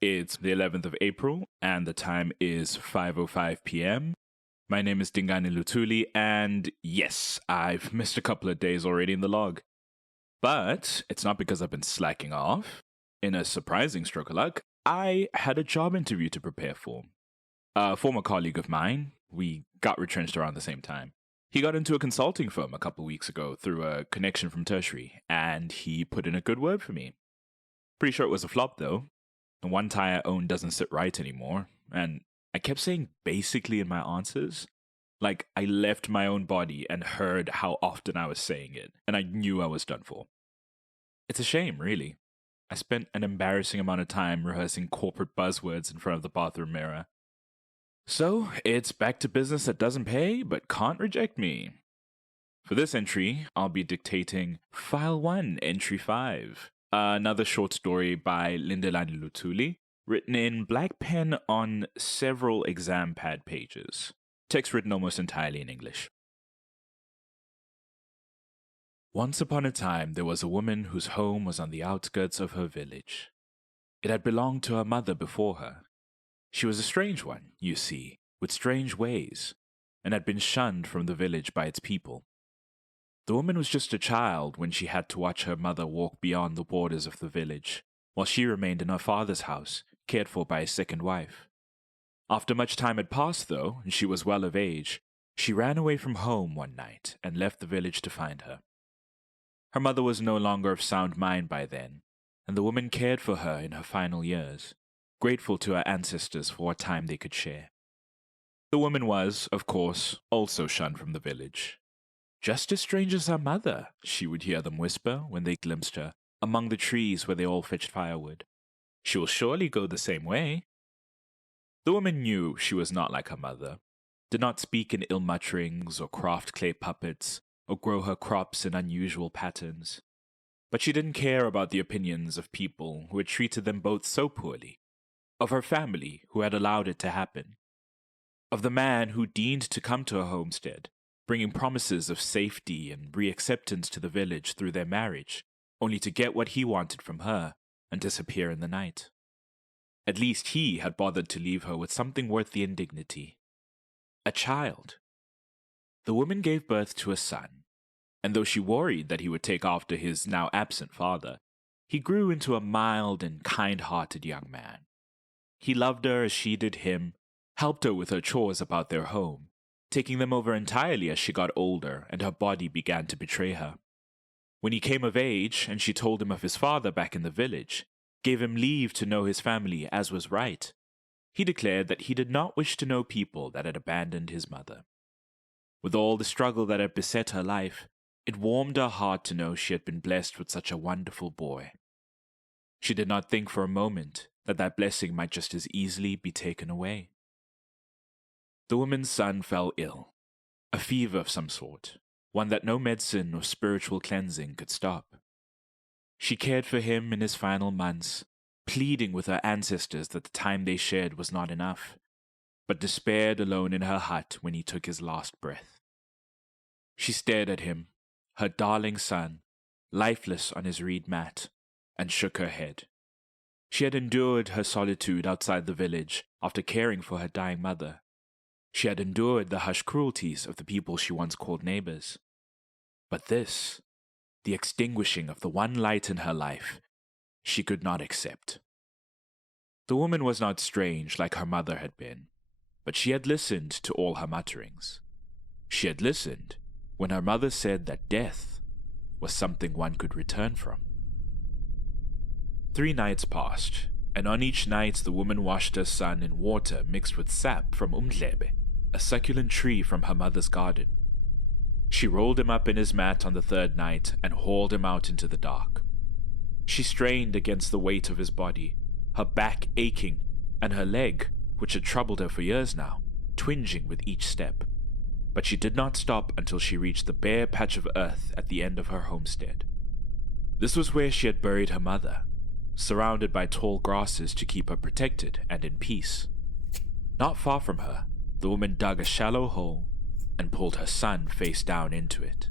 It's the 11th of April, and the time is 5:05 p.m. My name is Dingane Lutuli, and yes, I've missed a couple of days already in the log. But it's not because I've been slacking off. In a surprising stroke of luck, I had a job interview to prepare for. A former colleague of mine, we got retrenched around the same time. He got into a consulting firm a couple weeks ago through a connection from tertiary, and he put in a good word for me. Pretty sure it was a flop, though. The one tie I own doesn't sit right anymore, and I kept saying basically in my answers. Like, I left my own body and heard how often I was saying it, and I knew I was done for. It's a shame, really. I spent an embarrassing amount of time rehearsing corporate buzzwords in front of the bathroom mirror. So, it's back to business that doesn't pay, but can't reject me. For this entry, I'll be dictating File 1, Entry 5, another short story by Dlamini Lutuli, written in black pen on several exam pad pages. Text written almost entirely in English. Once upon a time, there was a woman whose home was on the outskirts of her village. It had belonged to her mother before her. She was a strange one, you see, with strange ways, and had been shunned from the village by its people. The woman was just a child when she had to watch her mother walk beyond the borders of the village, while she remained in her father's house, cared for by his second wife. After much time had passed, though, and she was well of age, she ran away from home one night and left the village to find her. Her mother was no longer of sound mind by then, and the woman cared for her in her final years, grateful to her ancestors for what time they could share. The woman was, of course, also shunned from the village. Just as strange as her mother, she would hear them whisper when they glimpsed her, among the trees where they all fetched firewood. She will surely go the same way. The woman knew she was not like her mother, did not speak in ill mutterings or craft clay puppets, or grow her crops in unusual patterns. But she didn't care about the opinions of people who had treated them both so poorly, of her family who had allowed it to happen, of the man who deigned to come to her homestead, bringing promises of safety and reacceptance to the village through their marriage, only to get what he wanted from her and disappear in the night. At least he had bothered to leave her with something worth the indignity. A child. The woman gave birth to a son, and though she worried that he would take after his now absent father, he grew into a mild and kind-hearted young man. He loved her as she did him, helped her with her chores about their home, taking them over entirely as she got older and her body began to betray her. When he came of age and she told him of his father back in the village, gave him leave to know his family as was right, he declared that he did not wish to know people that had abandoned his mother. With all the struggle that had beset her life, it warmed her heart to know she had been blessed with such a wonderful boy. She did not think for a moment that that blessing might just as easily be taken away. The woman's son fell ill, a fever of some sort, one that no medicine or spiritual cleansing could stop. She cared for him in his final months, pleading with her ancestors that the time they shared was not enough, but despaired alone in her hut when he took his last breath. She stared at him, her darling son, lifeless on his reed mat, and shook her head. She had endured her solitude outside the village after caring for her dying mother. She had endured the harsh cruelties of the people she once called neighbors. But this, the extinguishing of the one light in her life, she could not accept. The woman was not strange like her mother had been, but she had listened to all her mutterings. She had listened when her mother said that death was something one could return from. 3 nights passed, and on each night the woman washed her son in water mixed with sap from umdlebe, a succulent tree from her mother's garden. She rolled him up in his mat on the 3rd night and hauled him out into the dark. She strained against the weight of his body, her back aching, and her leg, which had troubled her for years now, twinging with each step. But she did not stop until she reached the bare patch of earth at the end of her homestead. This was where she had buried her mother, surrounded by tall grasses to keep her protected and in peace. Not far from her, the woman dug a shallow hole and pulled her son face down into it.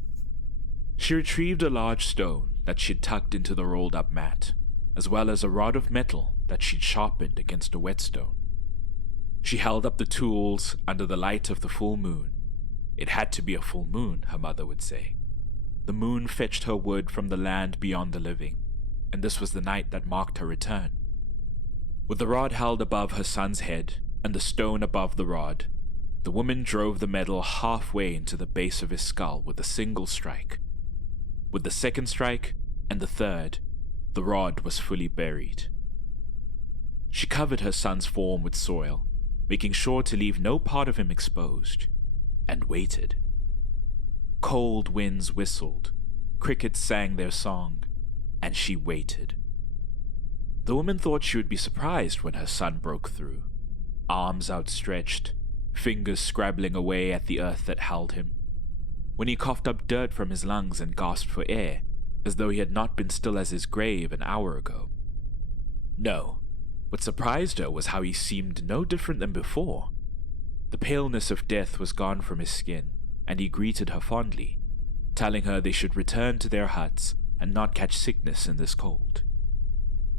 She retrieved a large stone that she had tucked into the rolled-up mat, as well as a rod of metal that she'd sharpened against a whetstone. She held up the tools under the light of the full moon. It had to be a full moon, her mother would say. The moon fetched her wood from the land beyond the living, and this was the night that marked her return. With the rod held above her son's head and the stone above the rod, the woman drove the metal halfway into the base of his skull with a single strike. With the second strike and the third, the rod was fully buried. She covered her son's form with soil, making sure to leave no part of him exposed, and waited. Cold winds whistled, crickets sang their song, and she waited. The woman thought she would be surprised when her son broke through, arms outstretched, fingers scrabbling away at the earth that held him. When he coughed up dirt from his lungs and gasped for air, as though he had not been still as his grave an hour ago. No, what surprised her was how he seemed no different than before. The paleness of death was gone from his skin, and he greeted her fondly, telling her they should return to their huts and not catch sickness in this cold.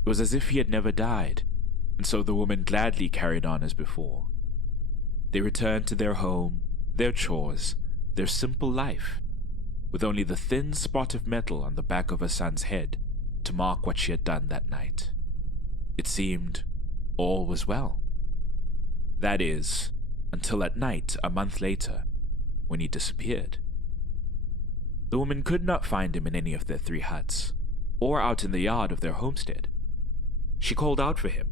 It was as if he had never died, and so the woman gladly carried on as before. They returned to their home, their chores, their simple life, with only the thin spot of metal on the back of her son's head to mark what she had done that night. It seemed all was well. That is, until at night a month later, when he disappeared. The woman could not find him in any of their 3 huts, or out in the yard of their homestead. She called out for him,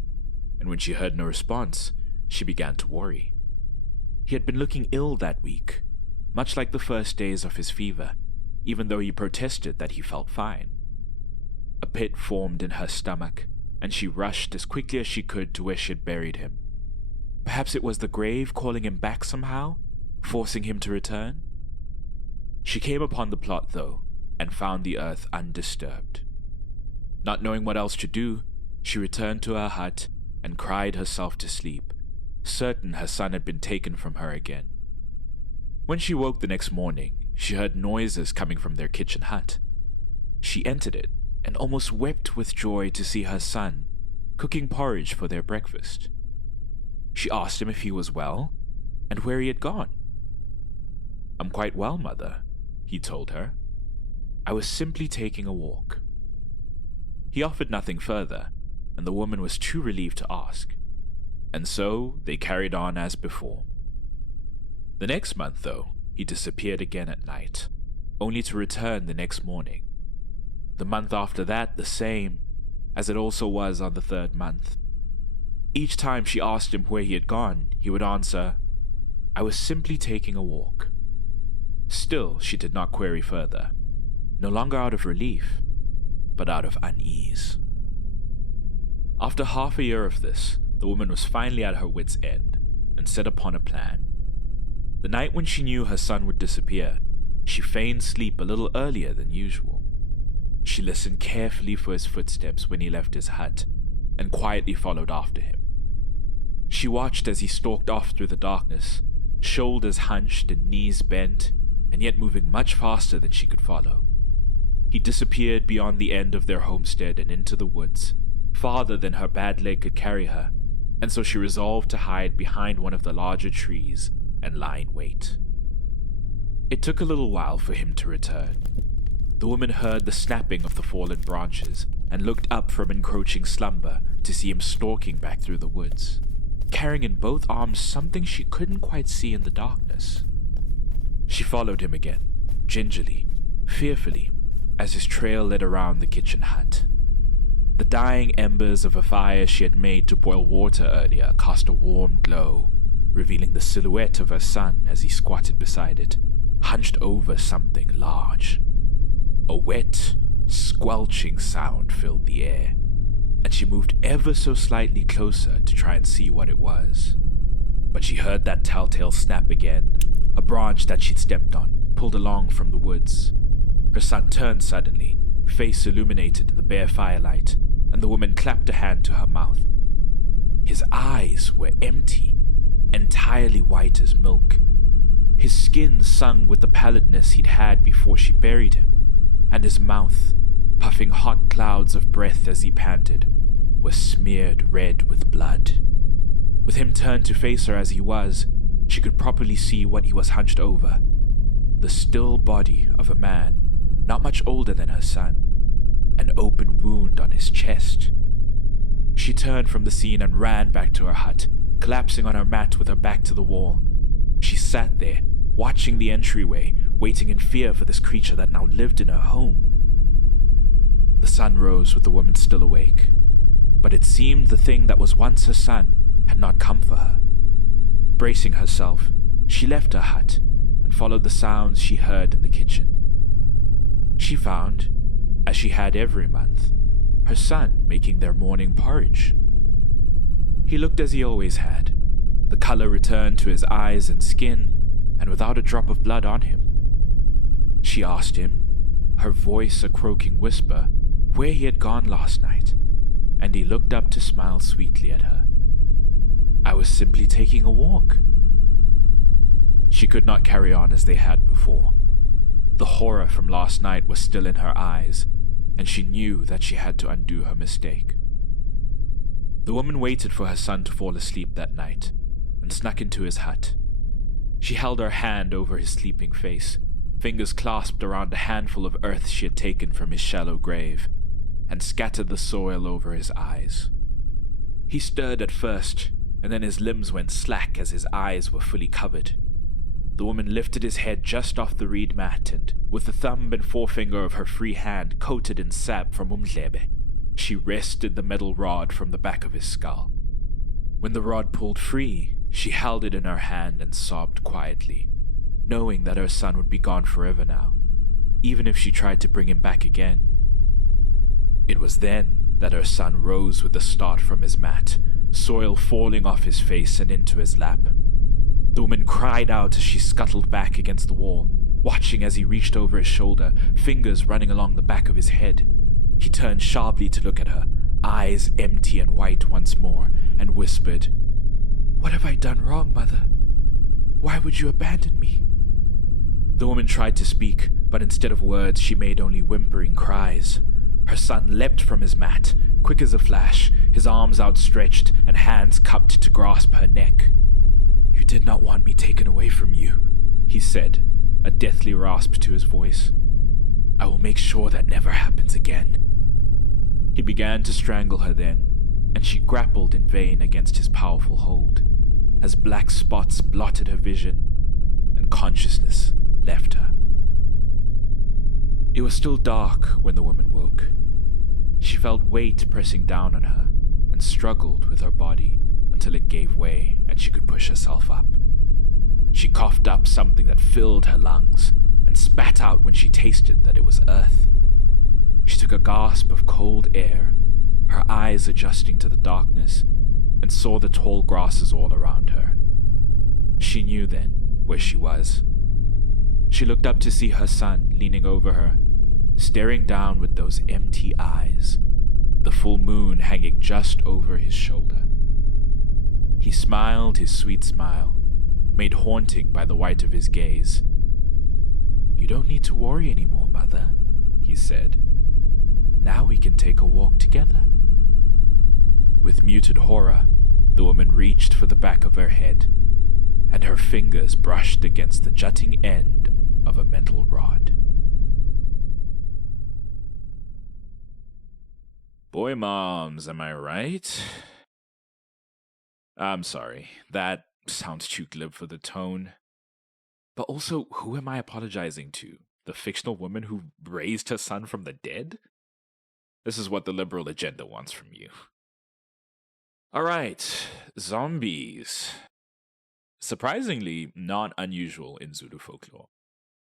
and when she heard no response, she began to worry. He had been looking ill that week, much like the first days of his fever, even though he protested that he felt fine. A pit formed in her stomach, and she rushed as quickly as she could to where she had buried him. Perhaps it was the grave calling him back somehow, forcing him to return? She came upon the plot, though, and found the earth undisturbed. Not knowing what else to do, she returned to her hut and cried herself to sleep, certain her son had been taken from her again. When she woke the next morning, she heard noises coming from their kitchen hut. She entered it and almost wept with joy to see her son cooking porridge for their breakfast. She asked him if he was well and where he had gone. "I'm quite well, mother," he told her. "I was simply taking a walk." He offered nothing further, and the woman was too relieved to ask, and so they carried on as before. The next month, though, he disappeared again at night, only to return the next morning. The month after that, the same, as it also was on the 3rd month. Each time she asked him where he had gone, he would answer, "I was simply taking a walk." Still, she did not query further, no longer out of relief, but out of unease. After half a year of this, the woman was finally at her wit's end and set upon a plan. The night when she knew her son would disappear, she feigned sleep a little earlier than usual. She listened carefully for his footsteps when he left his hut and quietly followed after him. She watched as he stalked off through the darkness, shoulders hunched and knees bent, and yet moving much faster than she could follow. He disappeared beyond the end of their homestead and into the woods, farther than her bad leg could carry her, and so she resolved to hide behind one of the larger trees and lie in wait. It took a little while for him to return. The woman heard the snapping of the fallen branches and looked up from encroaching slumber to see him stalking back through the woods, carrying in both arms something she couldn't quite see in the darkness. She followed him again, gingerly, fearfully, as his trail led around the kitchen hut. The dying embers of a fire she had made to boil water earlier cast a warm glow, revealing the silhouette of her son as he squatted beside it, hunched over something large. A wet, squelching sound filled the air, and she moved ever so slightly closer to try and see what it was. But she heard that telltale snap again, a branch that she'd stepped on, pulled along from the woods. Her son turned suddenly, face illuminated in the bare firelight, and the woman clapped a hand to her mouth. His eyes were empty, entirely white as milk. His skin sung with the pallidness he'd had before she buried him, and his mouth, puffing hot clouds of breath as he panted, was smeared red with blood. With him turned to face her as he was, she could properly see what he was hunched over. The still body of a man, not much older than her son, an open wound on his chest. She turned from the scene and ran back to her hut, collapsing on her mat with her back to the wall. She sat there, watching the entryway, waiting in fear for this creature that now lived in her home. The sun rose with the woman still awake, but it seemed the thing that was once her son had not come for her. Bracing herself, she left her hut and followed the sounds she heard in the kitchen. She found, as she had every month, her son making their morning porridge. He looked as he always had. The color returned to his eyes and skin, and without a drop of blood on him. She asked him, her voice a croaking whisper, where he had gone last night, and he looked up to smile sweetly at her. "I was simply taking a walk." She could not carry on as they had before. The horror from last night was still in her eyes, and she knew that she had to undo her mistake. The woman waited for her son to fall asleep that night, and snuck into his hut. She held her hand over his sleeping face, fingers clasped around a handful of earth she had taken from his shallow grave, and scattered the soil over his eyes. He stirred at first, and then his limbs went slack as his eyes were fully covered. The woman lifted his head just off the reed mat and, with the thumb and forefinger of her free hand coated in sap from umdlebe, she wrested the metal rod from the back of his skull. When the rod pulled free, she held it in her hand and sobbed quietly, knowing that her son would be gone forever now, even if she tried to bring him back again. It was then that her son rose with a start from his mat, soil falling off his face and into his lap. The woman cried out as she scuttled back against the wall, watching as he reached over his shoulder, fingers running along the back of his head. He turned sharply to look at her, eyes empty and white once more, and whispered, "What have I done wrong, Mother? Why would you abandon me?" The woman tried to speak, but instead of words she made only whimpering cries. Her son leapt from his mat, quick as a flash, his arms outstretched and hands cupped to grasp her neck. "You did not want me taken away from you," he said, a deathly rasp to his voice. "I will make sure that never happens again." He began to strangle her then, and she grappled in vain against his powerful hold, as black spots blotted her vision, and consciousness left her. It was still dark when the woman woke. She felt weight pressing down on her, and struggled with her body until it gave way and she could push herself up. She coughed up something that filled her lungs, and spat out when she tasted that it was earth. She took a gasp of cold air, her eyes adjusting to the darkness, and saw the tall grasses all around her. She knew then where she was. She looked up to see her son leaning over her, staring down with those empty eyes, the full moon hanging just over his shoulder. He smiled his sweet smile, made haunting by the white of his gaze. "You don't need to worry anymore, Mother," he said. "Now we can take a walk together." With muted horror, the woman reached for the back of her head, and her fingers brushed against the jutting end of a metal rod. Boy moms, am I right? I'm sorry, that sounds too glib for the tone. But also, who am I apologizing to? The fictional woman who raised her son from the dead? This is what the liberal agenda wants from you. Alright, zombies. Surprisingly not unusual in Zulu folklore.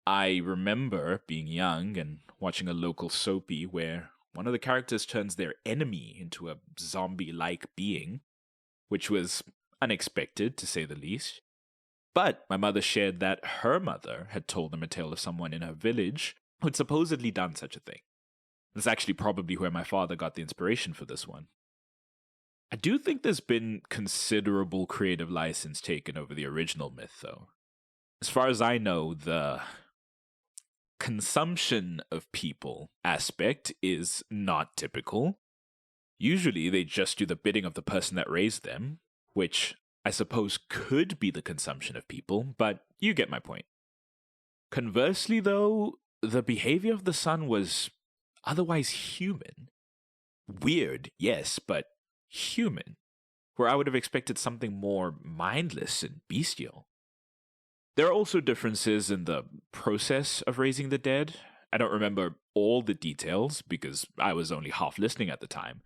I remember being young and watching a local soapy where one of the characters turns their enemy into a zombie-like being, which was unexpected to say the least. But my mother shared that her mother had told them a tale of someone in her village who had supposedly done such a thing. That's actually probably where my father got the inspiration for this one. I do think there's been considerable creative license taken over the original myth, though. As far as I know, the consumption of people aspect is not typical. Usually they just do the bidding of the person that raised them, which I suppose could be the consumption of people, but you get my point. Conversely, though, the behavior of the son was otherwise human. Weird, yes, but human, where I would have expected something more mindless and bestial. There are also differences in the process of raising the dead. I don't remember all the details because I was only half listening at the time,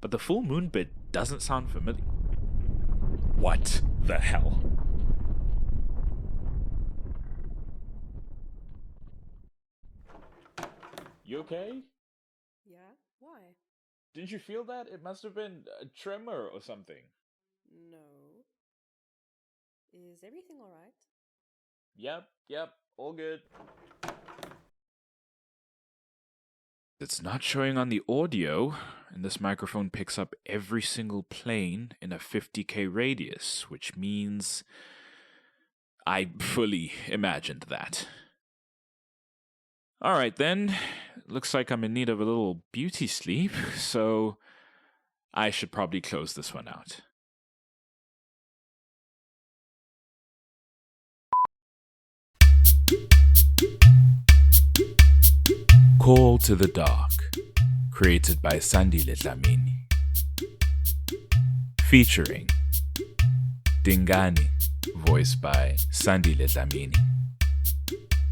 but the full moon bit doesn't sound familiar. What the hell? You okay? Yeah? Why? Didn't you feel that? It must have been a tremor or something. No. Is everything alright? Yep, all good. It's not showing on the audio, and this microphone picks up every single plane in a 50k radius, which means I fully imagined that. Alright then, looks like I'm in need of a little beauty sleep, so I should probably close this one out. Call to the Dark, created by Sandile Dlamini. Featuring Dingane, voiced by Sandile Dlamini,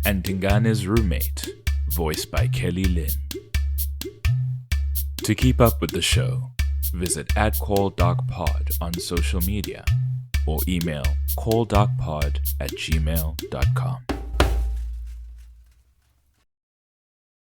and Dingane's roommate, voiced by Kelly Lynn. To keep up with the show, visit @CallDarkPod on social media or email calldarkpod@gmail.com.